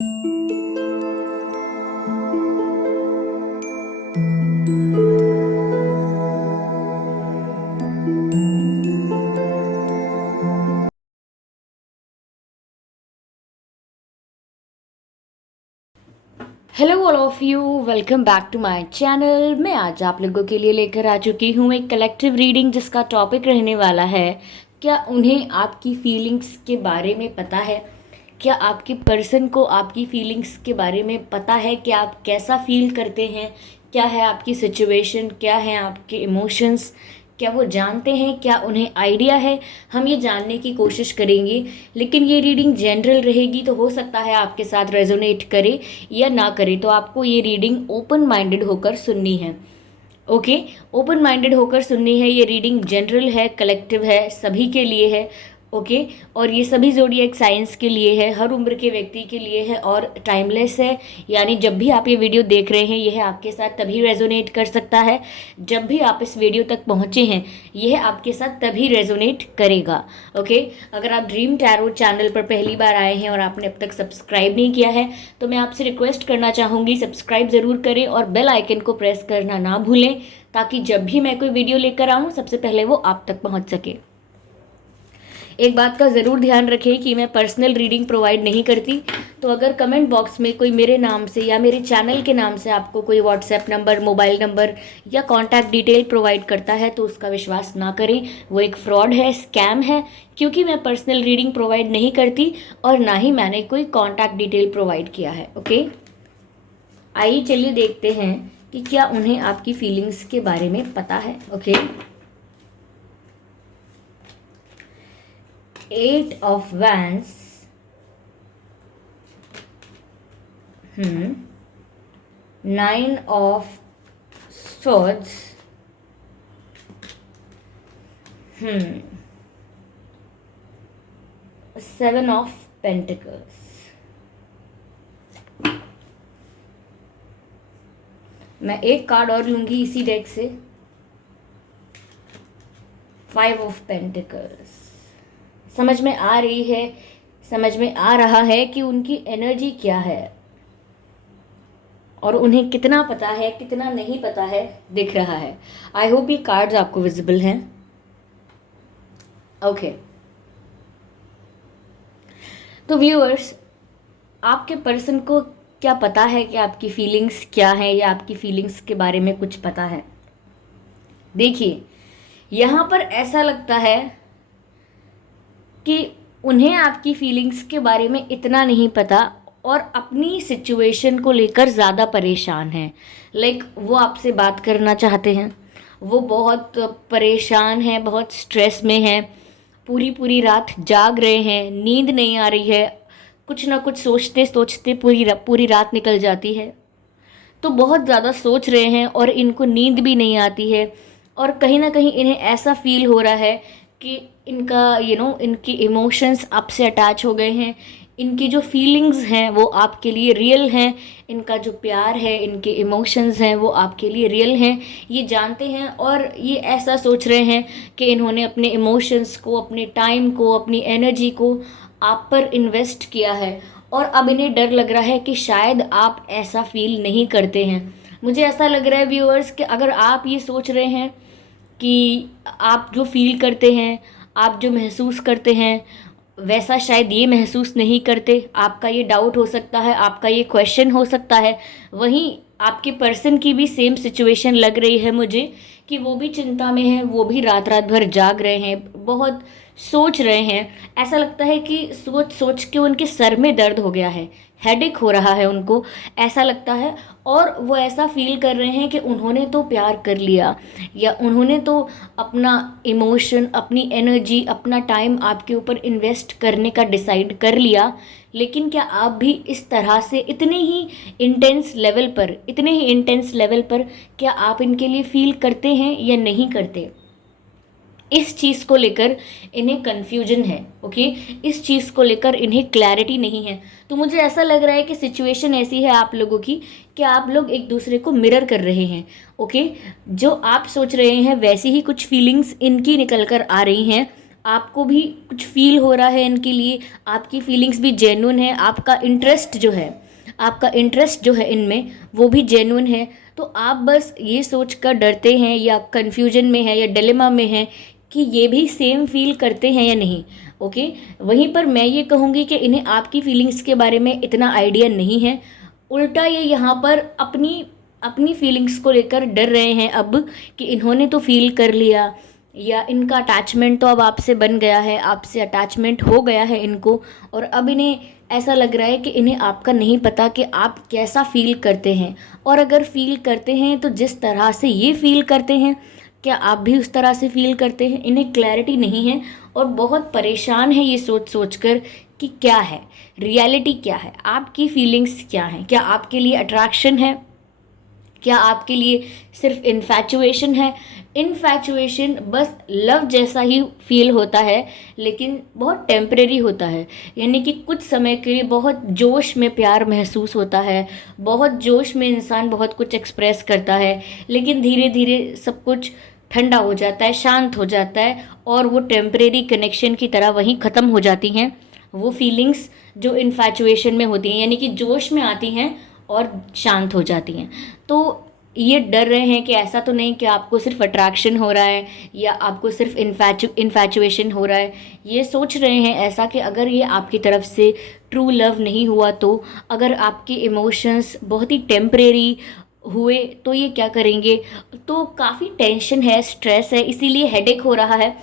Hello all of you, welcome back to my channel. मैं आज आप लोगों के लिए लेकर आ चुकी हूँ एक कलेक्टिव रीडिंग जिसका टॉपिक रहने वाला है, क्या उन्हें आपकी फीलिंग्स के बारे में पता है। क्या आपके पर्सन को आपकी फीलिंग्स के बारे में पता है कि आप कैसा फील करते हैं, क्या है आपकी सिचुएशन, क्या है आपके इमोशंस, क्या वो जानते हैं, क्या उन्हें आइडिया है। हम ये जानने की कोशिश करेंगे। लेकिन ये रीडिंग जनरल रहेगी, तो हो सकता है आपके साथ रेजोनेट करे या ना करे। तो आपको ये रीडिंग ओपन माइंडेड होकर सुननी है। ओके, ओपन माइंडेड होकर सुननी है। ये रीडिंग जनरल है, कलेक्टिव है, सभी के लिए है। ओके, और ये सभी ज़ोडिएक साइंस के लिए है, हर उम्र के व्यक्ति के लिए है और टाइमलेस है। यानी जब भी आप ये वीडियो देख रहे हैं, यह आपके साथ तभी रेजोनेट कर सकता है जब भी आप इस वीडियो तक पहुँचे हैं। यह आपके साथ तभी रेजोनेट करेगा। ओके, अगर आप ड्रीम टैरो चैनल पर पहली बार आए हैं और आपने अब तक सब्सक्राइब नहीं किया है, तो मैं आपसे रिक्वेस्ट करना चाहूँगी, सब्सक्राइब ज़रूर करें और बेल आइकन को प्रेस करना ना भूलें, ताकि जब भी मैं कोई वीडियो लेकर आऊँ सबसे पहले वो आप तक पहुँच सके। एक बात का ज़रूर ध्यान रखें कि मैं पर्सनल रीडिंग प्रोवाइड नहीं करती। तो अगर कमेंट बॉक्स में कोई मेरे नाम से या मेरे चैनल के नाम से आपको कोई व्हाट्सएप नंबर, मोबाइल नंबर या कॉन्टैक्ट डिटेल प्रोवाइड करता है, तो उसका विश्वास ना करें। वो एक फ्रॉड है, स्कैम है, क्योंकि मैं पर्सनल रीडिंग प्रोवाइड नहीं करती और ना ही मैंने कोई कॉन्टैक्ट डिटेल प्रोवाइड किया है। ओके, आइए चलिए देखते हैं कि क्या उन्हें आपकी फीलिंग्स के बारे में पता है। Okay, 8 of Wands, 9 of Swords, 7 of Pentacles। मैं एक कार्ड और लूंगी इसी डेक से, 5 of Pentacles। समझ में आ रही है, समझ में आ रहा है कि उनकी एनर्जी क्या है और उन्हें कितना पता है, कितना नहीं पता है, दिख रहा है। आई होप ये कार्ड्स आपको विजिबल हैं। ओके, तो व्यूअर्स, आपके पर्सन को क्या पता है कि आपकी फीलिंग्स क्या है, या आपकी फीलिंग्स के बारे में कुछ पता है। देखिए, यहाँ पर ऐसा लगता है कि उन्हें आपकी फीलिंग्स के बारे में इतना नहीं पता और अपनी सिचुएशन को लेकर ज़्यादा परेशान हैं। लाइक वो आपसे बात करना चाहते हैं, वो बहुत परेशान हैं, बहुत स्ट्रेस में हैं, पूरी पूरी रात जाग रहे हैं, नींद नहीं आ रही है, कुछ ना कुछ सोचते सोचते पूरी रात निकल जाती है। तो बहुत ज़्यादा सोच रहे हैं और इनको नींद भी नहीं आती है, और कहीं ना कहीं इन्हें ऐसा फील हो रहा है कि इनका इनकी इमोशंस आपसे अटैच हो गए हैं, इनकी जो फीलिंग्स हैं वो आपके लिए रियल हैं, इनका जो प्यार है, इनके इमोशंस हैं वो आपके लिए रियल हैं, ये जानते हैं। और ये ऐसा सोच रहे हैं कि इन्होंने अपने इमोशंस को, अपने टाइम को, अपनी एनर्जी को आप पर इन्वेस्ट किया है, और अब इन्हें डर लग रहा है कि शायद आप ऐसा फील नहीं करते हैं। मुझे ऐसा लग रहा है व्यूअर्स कि अगर आप ये सोच रहे हैं कि आप जो फील करते हैं, आप जो महसूस करते हैं, वैसा शायद ये महसूस नहीं करते, आपका ये डाउट हो सकता है, आपका ये क्वेश्चन हो सकता है। वहीं आपके पर्सन की भी सेम सिचुएशन लग रही है मुझे, कि वो भी चिंता में है, वो भी रात रात भर जाग रहे हैं, बहुत सोच रहे हैं। ऐसा लगता है कि सोच सोच के उनके सर में दर्द हो गया है, हेडेक हो रहा है उनको, ऐसा लगता है। और वो ऐसा फील कर रहे हैं कि उन्होंने तो प्यार कर लिया, या उन्होंने तो अपना इमोशन, अपनी एनर्जी, अपना टाइम आपके ऊपर इन्वेस्ट करने का डिसाइड कर लिया। लेकिन क्या आप भी इस तरह से इतने ही इंटेंस लेवल पर क्या आप इनके लिए फील करते हैं या नहीं करते? इस चीज़ को लेकर इन्हें कन्फ्यूजन है। ओके, इस चीज़ को लेकर इन्हें क्लैरिटी नहीं है। तो मुझे ऐसा लग रहा है कि सिचुएशन ऐसी है आप लोगों की कि आप लोग एक दूसरे को मिरर कर रहे हैं। ओके, जो आप सोच रहे हैं वैसी ही कुछ फीलिंग्स इनकी निकल कर आ रही हैं। आपको भी कुछ फील हो रहा है इनके लिए, आपकी फीलिंग्स भी जेन्युइन है, आपका इंटरेस्ट जो है इनमें वो भी जेन्युइन है। तो आप बस ये सोच कर डरते हैं या कन्फ्यूजन में है या डिलेमा में हैं कि ये भी सेम फील करते हैं या नहीं। ओके, वहीं पर मैं ये कहूँगी कि इन्हें आपकी फीलिंग्स के बारे में इतना आइडिया नहीं है, उल्टा ये यहाँ पर अपनी अपनी फीलिंग्स को लेकर डर रहे हैं अब, कि इन्होंने तो फील कर लिया या इनका अटैचमेंट तो अब आपसे बन गया है, आपसे अटैचमेंट हो गया है इनको, और अब इन्हें ऐसा लग रहा है कि इन्हें आपका नहीं पता कि आप कैसा फील करते हैं, और अगर फील करते हैं तो जिस तरह से ये फील करते हैं क्या आप भी उस तरह से फील करते हैं। इन्हें क्लैरिटी नहीं है और बहुत परेशान है ये सोच सोच कर कि क्या है रियलिटी, क्या है आपकी फीलिंग्स, क्या है, क्या आपके लिए अट्रैक्शन है, क्या आपके लिए सिर्फ इन्फैचुएशन है। इन्फैचुएशन बस लव जैसा ही फील होता है, लेकिन बहुत टेम्परेरी होता है, यानी कि कुछ समय के लिए बहुत जोश में प्यार महसूस होता है, बहुत जोश में इंसान बहुत कुछ एक्सप्रेस करता है, लेकिन धीरे धीरे सब कुछ ठंडा हो जाता है, शांत हो जाता है, और वो टेम्परेरी कनेक्शन की तरह वहीं ख़त्म हो जाती हैं वो फीलिंग्स जो इन्फैचुएशन में होती हैं, यानी कि जोश में आती हैं और शांत हो जाती हैं। तो ये डर रहे हैं कि ऐसा तो नहीं कि आपको सिर्फ अट्रैक्शन हो रहा है या आपको सिर्फ इन्फैचुएशन हो रहा है, ये सोच रहे हैं ऐसा कि अगर ये आपकी तरफ से ट्रू लव नहीं हुआ, तो अगर आपके इमोशंस बहुत ही टेम्परेरी हुए तो ये क्या करेंगे। तो काफ़ी टेंशन है, स्ट्रेस है, इसीलिए हेडेक हो रहा है,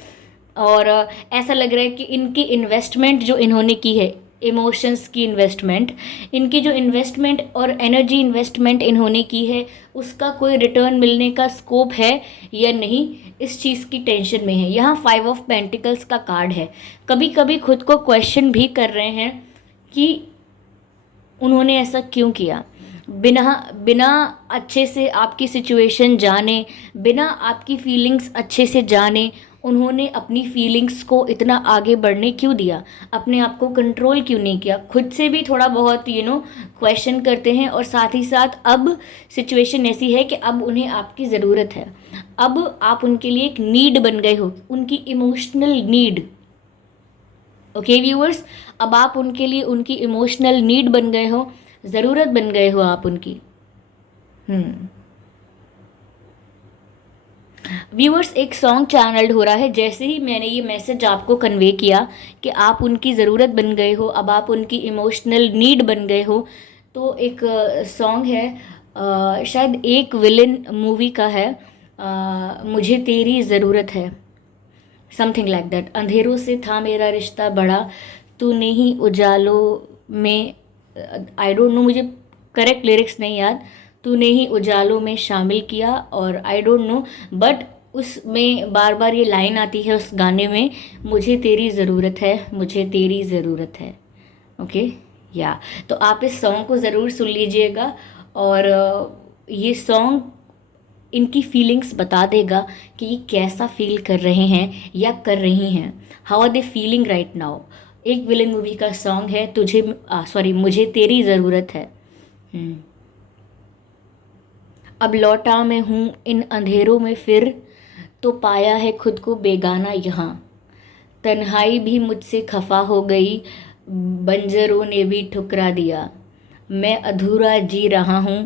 और ऐसा लग रहा है कि इनकी इन्वेस्टमेंट जो इन्होंने की है, इमोशंस की इन्वेस्टमेंट, इनकी जो इन्वेस्टमेंट और एनर्जी इन्वेस्टमेंट इन्होंने की है उसका कोई रिटर्न मिलने का स्कोप है या नहीं, इस चीज़ की टेंशन में है। यहाँ 5 ऑफ पेंटिकल्स का कार्ड है, कभी कभी खुद को क्वेश्चन भी कर रहे हैं कि उन्होंने ऐसा क्यों किया, बिना बिना अच्छे से आपकी सिचुएशन जाने, बिना आपकी फीलिंग्स अच्छे से जाने उन्होंने अपनी फीलिंग्स को इतना आगे बढ़ने क्यों दिया, अपने आप को कंट्रोल क्यों नहीं किया, खुद से भी थोड़ा बहुत क्वेश्चन करते हैं। और साथ ही साथ अब सिचुएशन ऐसी है कि अब उन्हें आपकी ज़रूरत है, अब आप उनके लिए एक नीड बन गए हो, उनकी इमोशनल नीड। ओके व्यूअर्स, अब आप उनके लिए उनकी इमोशनल नीड बन गए हो, ज़रूरत बन गए हो आप उनकी। व्यूअर्स, एक सॉन्ग चैनल्ड हो रहा है, जैसे ही मैंने ये मैसेज आपको कन्वे किया कि आप उनकी ज़रूरत बन गए हो, अब आप उनकी इमोशनल नीड बन गए हो, तो एक सॉन्ग है, शायद एक विलन मूवी का है, मुझे तेरी ज़रूरत है, समथिंग लाइक दैट। अंधेरों से था मेरा रिश्ता बड़ा, तूने ही उजालों में, आई डोंट नो, मुझे करेक्ट लिरिक्स नहीं याद, तूने ही उजालों में शामिल किया, और आई डोंट नो, बट उसमें बार बार ये लाइन आती है उस गाने में, मुझे तेरी ज़रूरत है, मुझे तेरी ज़रूरत है। ओके या, तो आप इस सॉन्ग को ज़रूर सुन लीजिएगा, और ये सॉन्ग इनकी फीलिंग्स बता देगा कि ये कैसा फील कर रहे हैं या कर रही हैं, how are they feeling right now. एक विलन मूवी का सॉन्ग है, मुझे तेरी ज़रूरत है। अब लौटा मैं हूँ इन अंधेरों में फिर, तो पाया है खुद को बेगाना यहाँ, तन्हाई भी मुझसे खफा हो गई, बंजरों ने भी ठुकरा दिया, मैं अधूरा जी रहा हूँ,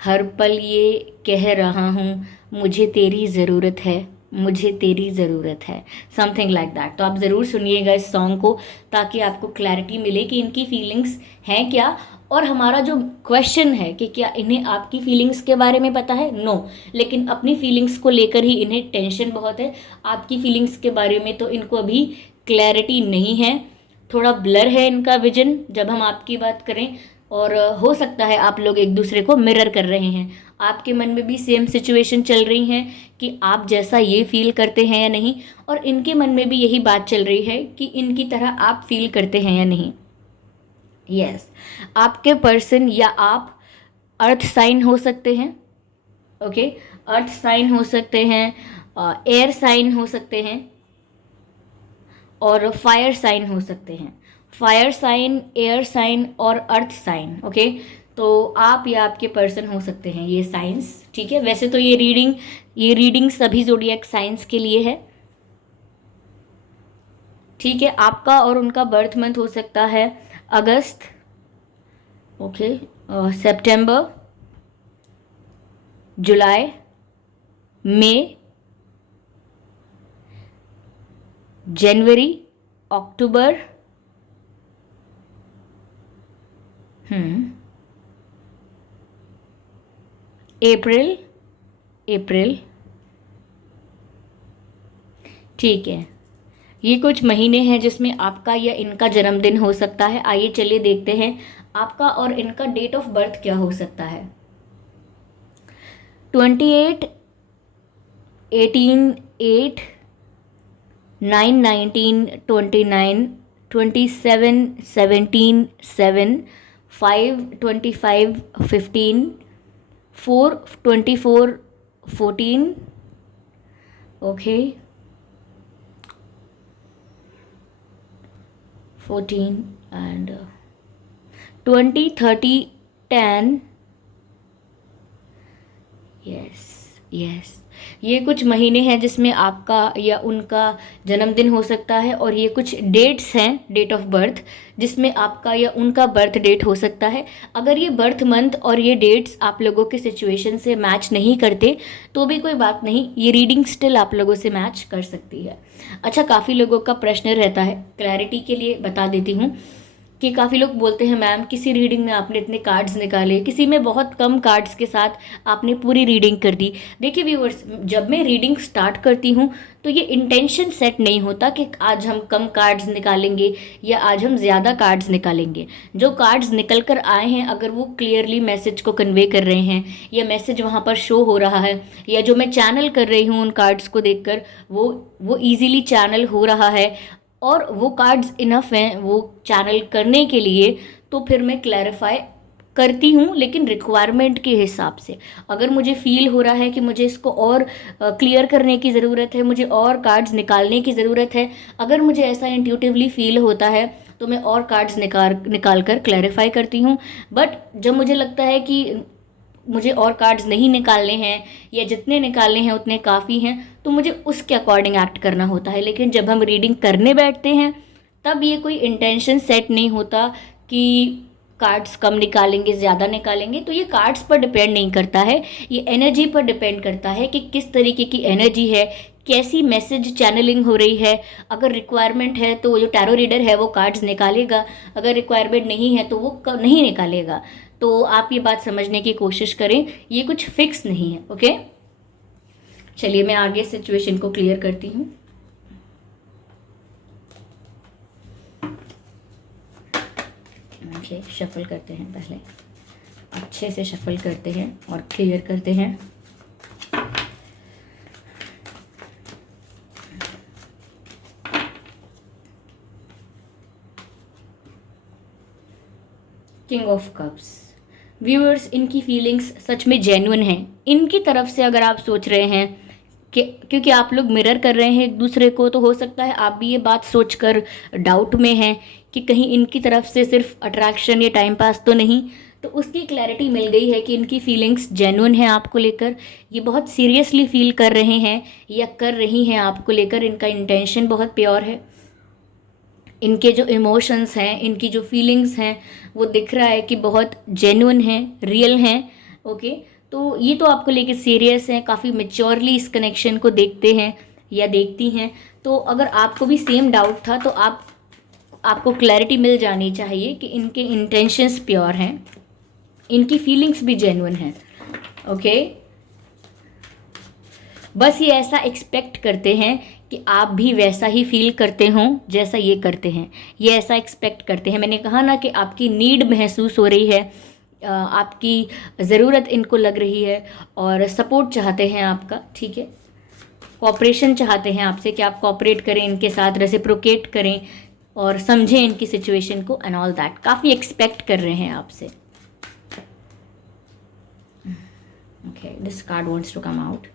हर पल ये कह रहा हूँ, मुझे तेरी ज़रूरत है, मुझे तेरी ज़रूरत है, समथिंग लाइक दैट। तो आप ज़रूर सुनिएगा इस सॉन्ग को, ताकि आपको क्लैरिटी मिले कि इनकी फीलिंग्स हैं क्या। और हमारा जो क्वेश्चन है कि क्या इन्हें आपकी फीलिंग्स के बारे में पता है, नो, लेकिन अपनी फीलिंग्स को लेकर ही इन्हें टेंशन बहुत है, आपकी फीलिंग्स के बारे में तो इनको अभी क्लैरिटी नहीं है, थोड़ा ब्लर है इनका विजन जब हम आपकी बात करें। और हो सकता है आप लोग एक दूसरे को मिरर कर रहे हैं, आपके मन में भी सेम सिचुएशन चल रही है कि आप जैसा ये फील करते हैं या नहीं, और इनके मन में भी यही बात चल रही है कि इनकी तरह आप फील करते हैं या नहीं। यस, आपके पर्सन या आप अर्थ साइन हो सकते हैं, ओके, अर्थ साइन हो सकते हैं, एयर साइन हो सकते हैं, और फायर साइन हो सकते हैं। फायर साइन, एयर साइन और अर्थ साइन, ओके। तो आप या आपके पर्सन हो सकते हैं ये साइंस, ठीक है। वैसे तो ये रीडिंग सभी ज़ोडिएक साइंस के लिए है, ठीक है, आपका और उनका बर्थ मंथ हो सकता है अगस्त, ओके, सितंबर, जुलाई, मई, जनवरी, अक्टूबर, अप्रैल, अप्रैल, ठीक है। ये कुछ महीने हैं जिसमें आपका या इनका जन्मदिन हो सकता है। आइए चलिए देखते हैं आपका और इनका डेट ऑफ बर्थ क्या हो सकता है। 28, 18, 8, 9, 19, 29, 27, 17, 7, 5, 25, 15, 4, 24, 14, okay, 14 and 20, 30, 10, यस, ये कुछ महीने हैं जिसमें आपका या उनका जन्मदिन हो सकता है, और ये कुछ डेट्स हैं, डेट ऑफ बर्थ, जिसमें आपका या उनका बर्थ डेट हो सकता है। अगर ये बर्थ मंथ और ये डेट्स आप लोगों के सिचुएशन से मैच नहीं करते तो भी कोई बात नहीं, ये रीडिंग स्टिल आप लोगों से मैच कर सकती है। अच्छा, काफ़ी लोगों का प्रश्न रहता है, क्लैरिटी के लिए बता देती हूँ कि काफ़ी लोग बोलते हैं मैम किसी रीडिंग में आपने इतने कार्ड्स निकाले, किसी में बहुत कम कार्ड्स के साथ आपने पूरी रीडिंग कर दी। देखिए व्यूअर्स, जब मैं रीडिंग स्टार्ट करती हूँ तो ये इंटेंशन सेट नहीं होता कि आज हम कम कार्ड्स निकालेंगे या आज हम ज़्यादा कार्ड्स निकालेंगे। जो कार्ड्स निकल कर आए हैं, अगर वो क्लियरली मैसेज को कन्वे कर रहे हैं या मैसेज वहाँ पर शो हो रहा है, या जो मैं चैनल कर रही हूँ उन कार्ड्स को देखकर वो ईजीली चैनल हो रहा है और वो कार्ड्स इनफ हैं वो चैनल करने के लिए, तो फिर मैं क्लैरिफाई करती हूँ, लेकिन रिक्वायरमेंट के हिसाब से। अगर मुझे फील हो रहा है कि मुझे इसको और क्लियर करने की ज़रूरत है, मुझे और कार्ड्स निकालने की ज़रूरत है, अगर मुझे ऐसा इंट्यूटिवली फील होता है तो मैं और कार्ड्स निकाल कर क्लैरिफाई करती हूँ। बट जब मुझे लगता है कि मुझे और कार्ड्स नहीं निकालने हैं या जितने निकालने हैं उतने काफ़ी हैं, तो मुझे उसके अकॉर्डिंग एक्ट करना होता है। लेकिन जब हम रीडिंग करने बैठते हैं तब ये कोई इंटेंशन सेट नहीं होता कि कार्ड्स कम निकालेंगे ज़्यादा निकालेंगे। तो ये कार्ड्स पर डिपेंड नहीं करता है, ये एनर्जी पर डिपेंड करता है कि किस तरीके की एनर्जी है, कैसी मैसेज चैनलिंग हो रही है। अगर रिक्वायरमेंट है तो जो टैरो रीडर है वो कार्ड्स निकालेगा, अगर रिक्वायरमेंट नहीं है तो वो नहीं निकालेगा। तो आप ये बात समझने की कोशिश करें, ये कुछ फिक्स नहीं है। ओके, चलिए मैं आगे सिचुएशन को क्लियर करती हूँ। ओके, शफल करते हैं, पहले अच्छे से शफल करते हैं और क्लियर करते हैं। King of cups. व्यूअर्स, इनकी फीलिंग्स सच में जेन्युइन हैं। इनकी तरफ से अगर आप सोच रहे हैं कि क्योंकि आप लोग मिरर कर रहे हैं एक दूसरे को, तो हो सकता है आप भी ये बात सोचकर डाउट में हैं कि कहीं इनकी तरफ से सिर्फ अट्रैक्शन या टाइम पास तो नहीं। तो उसकी क्लैरिटी मिल गई है कि इनकी फीलिंग्स जेन्युइन हैं आपको लेकर, ये बहुत सीरियसली फील कर रहे हैं या कर रही हैं आपको लेकर। इनका इंटेंशन बहुत प्योर है, इनके जो इमोशंस हैं, इनकी जो फीलिंग्स हैं, वो दिख रहा है कि बहुत जेन्युइन हैं, रियल हैं। ओके, तो ये तो आपको लेके सीरियस हैं, काफ़ी मेच्योरली इस कनेक्शन को देखते हैं या देखती हैं। तो अगर आपको भी सेम डाउट था तो आपको क्लैरिटी मिल जानी चाहिए कि इनके इंटेंशंस प्योर हैं, इनकी फीलिंग्स भी जेन्युइन हैं। ओके, बस ये ऐसा एक्सपेक्ट करते हैं कि आप भी वैसा ही फील करते हों जैसा ये करते हैं, ये ऐसा एक्सपेक्ट करते हैं। मैंने कहा ना कि आपकी नीड महसूस हो रही है, आपकी ज़रूरत इनको लग रही है और सपोर्ट चाहते हैं आपका। ठीक है, कोऑपरेशन चाहते हैं आपसे कि आप कोऑपरेट करें इनके साथ, रेसिप्रोकेट करें और समझें इनकी सिचुएशन को एंड ऑल दैट। काफ़ी एक्सपेक्ट कर रहे हैं आपसे। Okay, this card wants to come out.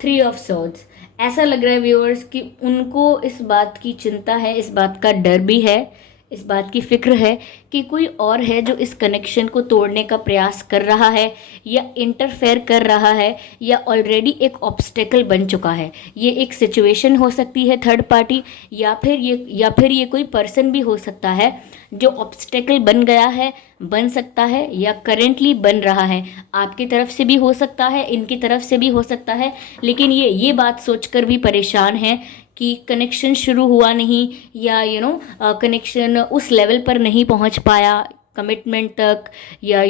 3 of swords. ऐसा लग रहा है व्यूअर्स कि उनको इस बात की चिंता है, इस बात का डर भी है, इस बात की फिक्र है कि कोई और है जो इस कनेक्शन को तोड़ने का प्रयास कर रहा है या इंटरफेयर कर रहा है या ऑलरेडी एक ऑब्स्टेकल बन चुका है। ये एक सिचुएशन हो सकती है, थर्ड पार्टी, या फिर ये कोई पर्सन भी हो सकता है जो ऑब्स्टेकल बन गया है, बन सकता है या करेंटली बन रहा है। आपकी तरफ से भी हो सकता है, इनकी तरफ से भी हो सकता है, लेकिन ये बात सोचकर भी परेशान है कि कनेक्शन शुरू हुआ नहीं, या कनेक्शन उस लेवल पर नहीं पहुंच पाया कमिटमेंट तक, या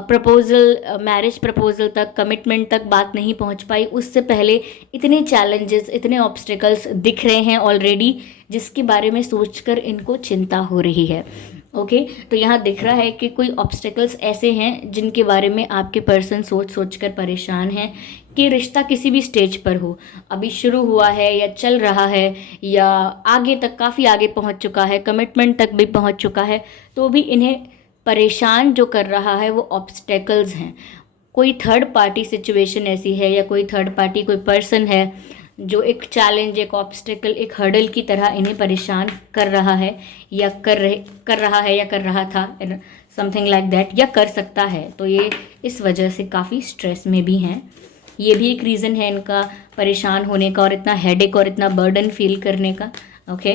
प्रपोजल, मैरिज प्रपोजल तक, कमिटमेंट तक बात नहीं पहुंच पाई। उससे पहले इतने चैलेंजेस, इतने ऑब्स्टिकल्स दिख रहे हैं ऑलरेडी, जिसके बारे में सोचकर इनको चिंता हो रही है। ओके, तो यहाँ दिख रहा है कि कोई ऑब्स्टिकल्स ऐसे हैं जिनके बारे में आपके पर्सन सोच सोच कर परेशान हैं कि रिश्ता किसी भी स्टेज पर हो, अभी शुरू हुआ है या चल रहा है या आगे तक, काफ़ी आगे पहुंच चुका है, कमिटमेंट तक भी पहुंच चुका है, तो भी इन्हें परेशान जो कर रहा है वो ऑब्स्टेकल्स हैं। कोई थर्ड पार्टी सिचुएशन ऐसी है या कोई थर्ड पार्टी, कोई पर्सन है जो एक चैलेंज, एक ऑब्स्टेकल, एक हर्डल की तरह इन्हें परेशान कर रहा है या कर रहा था, समथिंग लाइक दैट, या कर सकता है। तो ये इस वजह से काफ़ी स्ट्रेस में भी हैं। ये भी एक रीज़न है इनका परेशान होने का और इतना हेडेक और इतना बर्डन फील करने का। ओके,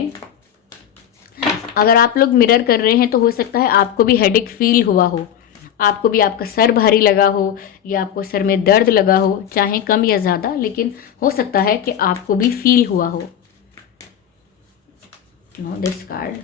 अगर आप लोग मिरर कर रहे हैं तो हो सकता है आपको भी हेडेक फील हुआ हो, आपको भी आपका सर भारी लगा हो या आपको सर में दर्द लगा हो, चाहे कम या ज़्यादा, लेकिन हो सकता है कि आपको भी फील हुआ हो। नो दिस कार्ड,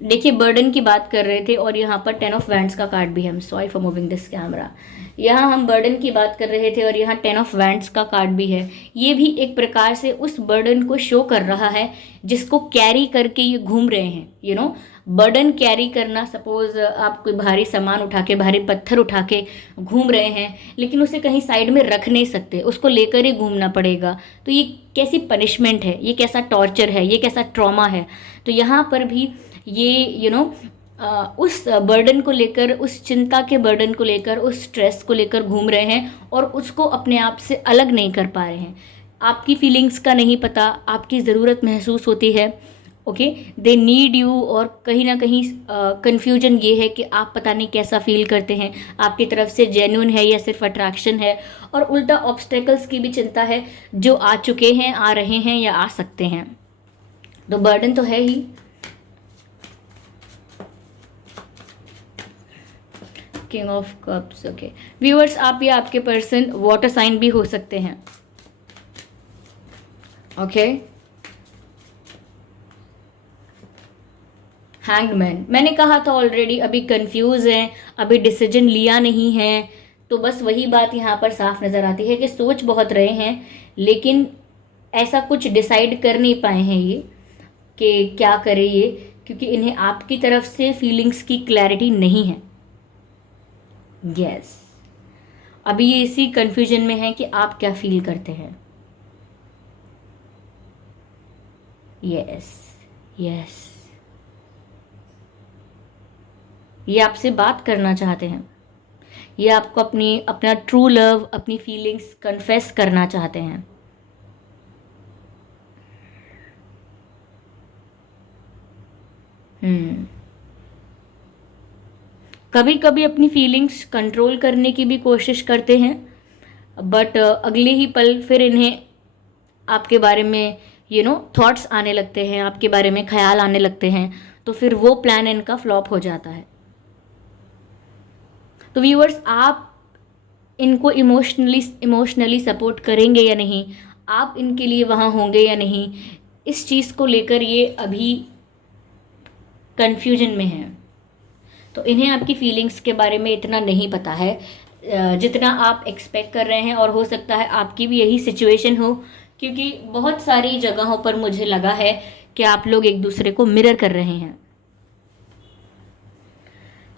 देखिए बर्डन की बात कर रहे थे और यहाँ पर 10 ऑफ वैंड्स का कार्ड भी है। Sorry for moving this camera. यहाँ हम बर्डन की बात कर रहे थे और यहाँ 10 ऑफ वैंड्स का कार्ड भी है। ये भी एक प्रकार से उस बर्डन को शो कर रहा है जिसको कैरी करके ये घूम रहे हैं। बर्डन कैरी करना, सपोज आप कोई भारी सामान उठा के, भारी पत्थर उठा के घूम रहे हैं, लेकिन उसे कहीं साइड में रख नहीं सकते, उसको लेकर ही घूमना पड़ेगा। तो ये कैसी पनिशमेंट है, ये कैसा टॉर्चर है, ये कैसा ट्रॉमा है। तो यहाँ पर भी ये उस बर्डन को लेकर, उस चिंता के बर्डन को लेकर, उस स्ट्रेस को लेकर घूम रहे हैं और उसको अपने आप से अलग नहीं कर पा रहे हैं। आपकी फीलिंग्स का नहीं पता, आपकी ज़रूरत महसूस होती है। ओके, दे नीड यू, और कहीं ना कहीं कन्फ्यूजन ये है कि आप पता नहीं कैसा फील करते हैं, आपकी तरफ से जेन्युइन है या सिर्फ अट्रैक्शन है। और उल्टा ऑब्स्टेकल्स की भी चिंता है जो आ चुके हैं, आ रहे हैं या आ सकते हैं। तो बर्डन तो है ही। King of cups. Okay viewers, आप या आपके पर्सन वाटर साइन भी हो सकते हैं। ओके, हैंगमैन, मैंने कहा था ऑलरेडी, अभी कंफ्यूज हैं, अभी डिसीजन लिया नहीं है। तो बस वही बात यहाँ पर साफ नज़र आती है कि सोच बहुत रहे हैं, लेकिन ऐसा कुछ डिसाइड कर नहीं पाए हैं ये कि क्या करें ये, क्योंकि इन्हें आपकी तरफ से फीलिंग्स की क्लैरिटी नहीं है। यस, अभी ये इसी कंफ्यूजन में है कि आप क्या फील करते हैं। यस यस, ये आपसे बात करना चाहते हैं, ये आपको अपना ट्रू लव, अपनी फीलिंग्स कन्फेस करना चाहते हैं। कभी कभी अपनी फीलिंग्स कंट्रोल करने की भी कोशिश करते हैं, बट अगले ही पल फिर इन्हें आपके बारे में थॉट्स आने लगते हैं, आपके बारे में ख्याल आने लगते हैं, तो फिर वो प्लान इनका फ्लॉप हो जाता है। तो व्यूअर्स, आप इनको इमोशनली सपोर्ट करेंगे या नहीं, आप इनके लिए वहाँ होंगे या नहीं, इस चीज़ को लेकर ये अभी कंफ्यूजन में हैं। तो इन्हें आपकी फीलिंग्स के बारे में इतना नहीं पता है जितना आप एक्सपेक्ट कर रहे हैं, और हो सकता है आपकी भी यही सिचुएशन हो, क्योंकि बहुत सारी जगहों पर मुझे लगा है कि आप लोग एक दूसरे को मिरर कर रहे हैं।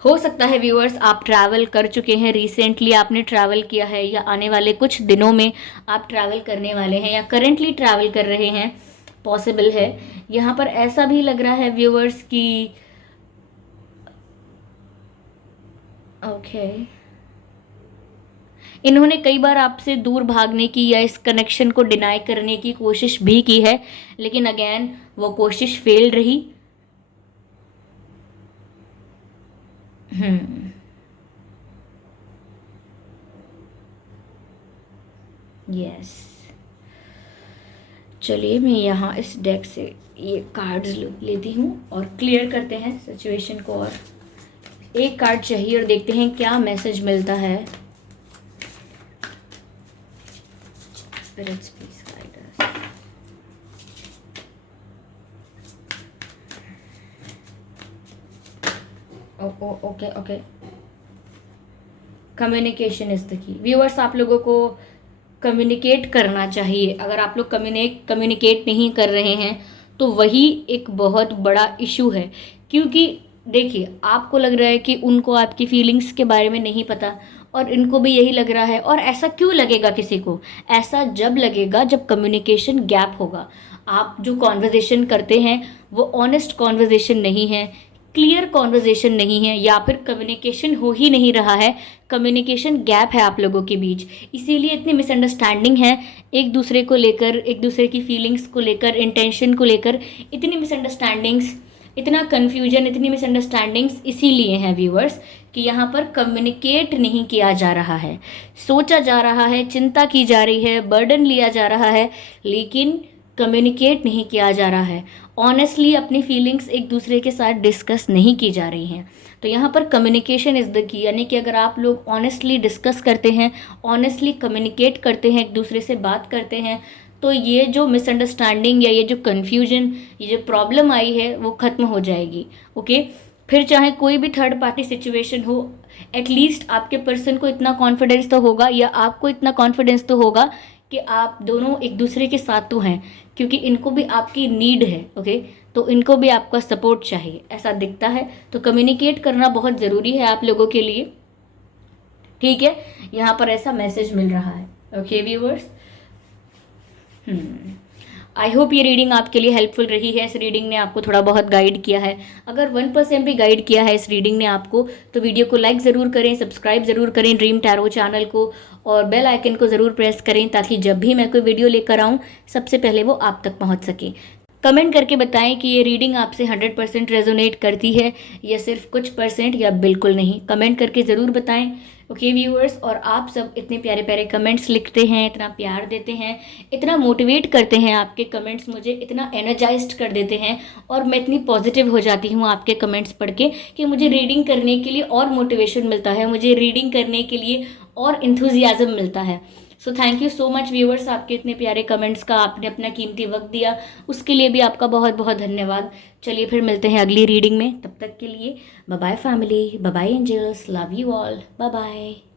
हो सकता है व्यूअर्स, आप ट्रैवल कर चुके हैं, रिसेंटली आपने ट्रैवल किया है, या आने वाले कुछ दिनों में आप ट्रैवल करने वाले हैं, या करेंटली ट्रैवल कर रहे हैं, पॉसिबल है। यहाँ पर ऐसा भी लग रहा है व्यूअर्स कि ओके, इन्होंने कई बार आपसे दूर भागने की या इस कनेक्शन को डिनाई करने की कोशिश भी की है, लेकिन अगेन वो कोशिश फेल रही। हम्म। यस। चलिए मैं यहाँ इस डेक से ये कार्ड्स लेती हूँ और क्लियर करते हैं सिचुएशन को, और एक कार्ड चाहिए और देखते हैं क्या मैसेज मिलता है। Spirits please guide us. Okay okay. Communication is the key. Viewers, आप लोगों को कम्युनिकेट करना चाहिए। अगर आप लोग कम्युनिकेट नहीं कर रहे हैं तो वही एक बहुत बड़ा इशू है। क्योंकि देखिए, आपको लग रहा है कि उनको आपकी फीलिंग्स के बारे में नहीं पता, और इनको भी यही लग रहा है। और ऐसा क्यों लगेगा किसी को? ऐसा जब लगेगा जब कम्युनिकेशन गैप होगा। आप जो कॉन्वर्जेशन करते हैं वो ऑनेस्ट कॉन्वर्जेशन नहीं है, क्लियर कॉन्वर्जेशन नहीं है, या फिर कम्युनिकेशन हो ही नहीं रहा है, कम्युनिकेशन गैप है आप लोगों के बीच। इसीलिए इतनी मिसअंडरस्टैंडिंग है एक दूसरे को लेकर, एक दूसरे की फीलिंग्स को लेकर, इंटेंशन को लेकर। इतनी मिसअंडरस्टैंडिंग्स, इतना कन्फ्यूजन, इतनी मिसअंडरस्टैंडिंग्स इसीलिए हैं व्यूअर्स, कि यहाँ पर कम्युनिकेट नहीं किया जा रहा है, सोचा जा रहा है, चिंता की जा रही है, बर्डन लिया जा रहा है, लेकिन कम्युनिकेट नहीं किया जा रहा है। ऑनेस्टली अपनी फीलिंग्स एक दूसरे के साथ डिस्कस नहीं की जा रही हैं। तो यहाँ पर कम्युनिकेशन इज़ द की, यानी कि अगर आप लोग ऑनेस्टली डिस्कस करते हैं, ऑनेस्टली कम्युनिकेट करते हैं, एक दूसरे से बात करते हैं, तो ये जो मिसअंडरस्टैंडिंग या ये जो कन्फ्यूजन, ये जो प्रॉब्लम आई है वो ख़त्म हो जाएगी। ओके। फिर चाहे कोई भी थर्ड पार्टी सिचुएशन हो, एटलीस्ट आपके पर्सन को इतना कॉन्फिडेंस तो होगा, या आपको इतना कॉन्फिडेंस तो होगा कि आप दोनों एक दूसरे के साथ तो हैं, क्योंकि इनको भी आपकी नीड है। ओके। तो इनको भी आपका सपोर्ट चाहिए, ऐसा दिखता है। तो कम्युनिकेट करना बहुत ज़रूरी है आप लोगों के लिए। ठीक है, यहाँ पर ऐसा मैसेज मिल रहा है। ओके व्यूअर्स, आई होप ये रीडिंग आपके लिए हेल्पफुल रही है। इस रीडिंग ने आपको थोड़ा बहुत गाइड किया है। अगर 1% भी गाइड किया है इस रीडिंग ने आपको, तो वीडियो को लाइक ज़रूर करें, सब्सक्राइब ज़रूर करें ड्रीम टैरो चैनल को, और बेल आइकन को ज़रूर प्रेस करें, ताकि जब भी मैं कोई वीडियो लेकर आऊँ सबसे पहले वो आप तक पहुँच सके। कमेंट करके बताएं कि ये रीडिंग आपसे 100% रेजोनेट करती है, या सिर्फ कुछ परसेंट, या बिल्कुल नहीं। कमेंट करके ज़रूर बताएं। ओके व्यूअर्स, और आप सब इतने प्यारे प्यारे कमेंट्स लिखते हैं, इतना प्यार देते हैं, इतना मोटिवेट करते हैं। आपके कमेंट्स मुझे इतना एनर्जाइज्ड कर देते हैं, और मैं इतनी पॉजिटिव हो जाती हूँ आपके कमेंट्स पढ़ के, कि मुझे रीडिंग करने के लिए और मोटिवेशन मिलता है, मुझे रीडिंग करने के लिए और इंथुजियाज़म मिलता है। So thank you so much viewers, आपके इतने प्यारे कमेंट्स का, आपने अपना कीमती वक्त दिया, उसके लिए भी आपका बहुत बहुत धन्यवाद। चलिए फिर मिलते हैं अगली रीडिंग में, तब तक के लिए bye bye family, bye bye angels, love you all, bye bye.